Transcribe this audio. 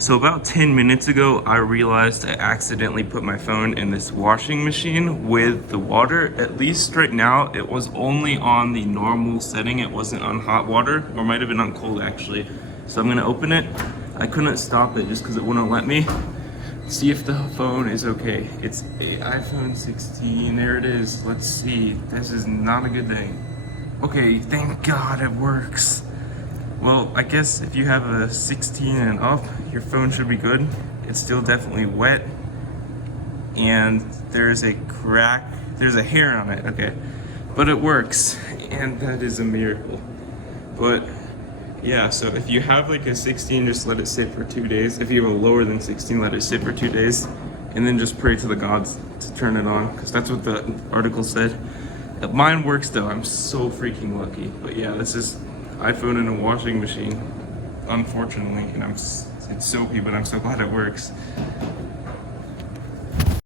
So about 10 minutes ago, I realized I accidentally put my phone in this washing machine with the water. At least right now, it was only on the normal setting. It wasn't on hot water, or might have been on cold actually. So I'm gonna open it. I couldn't stop it just because it wouldn't let me. See if the phone is okay. It's a iPhone 16, there it is. Let's see, this is not a good thing. Okay, thank God it works. Well, I guess if you have a 16 and up, your phone should be good. It's still definitely wet. And there's a crack, there's a hair on it, okay. But it works, and that is a miracle. But yeah, so if you have like a 16, just let it sit for 2 days. If you have a lower than 16, let it sit for 2 days. And then just pray to the gods to turn it on, because that's what the article said. Mine works though, I'm so freaking lucky. But yeah, this is iPhone in a washing machine, unfortunately, and it's soapy, but I'm so glad it works.